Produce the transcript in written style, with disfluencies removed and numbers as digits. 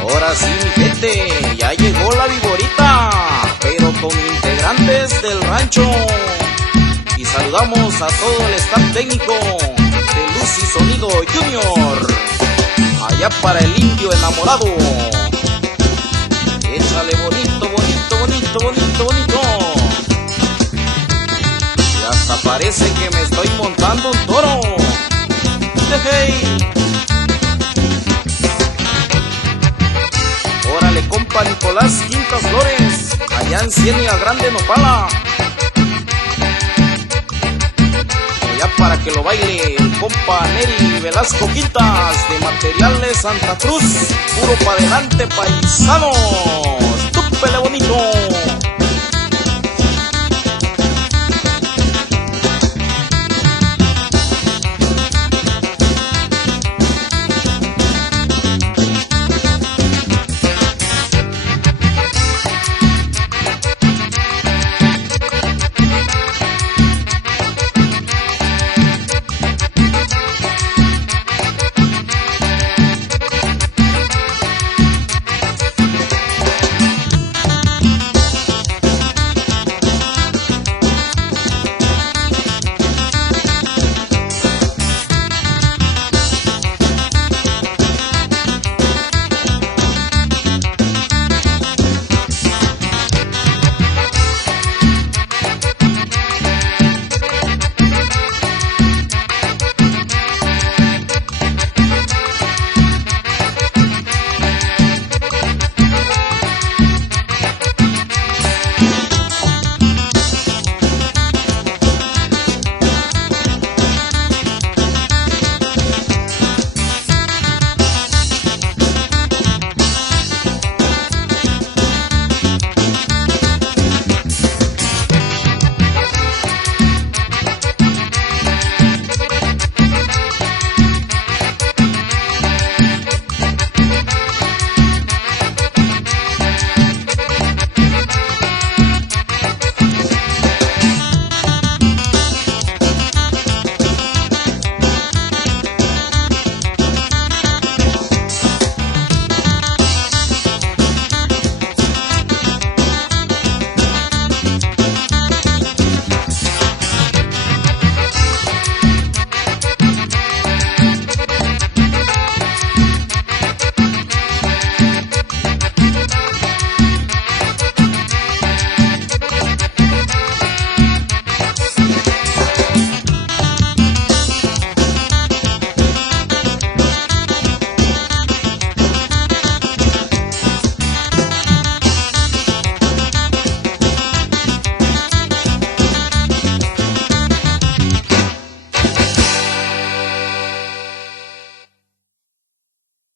Ahora sí, mi gente, ya llegó la Viborita, pero con integrantes del rancho. Y saludamos a todo el staff técnico de Luz y Sonido Junior, allá para el indio enamorado. Échale bonito, bonito, bonito, bonito, bonito. Y hasta parece que me estoy montando un toro. Hey. Órale, compa Nicolás Quintas Flores, allá en Ciénaga Grande, Nopala. Allá para que lo baile el compa Neri Velasco Quintas, de Materiales Santa Cruz. Puro pa' adelante, paisanos. Túpele bonito.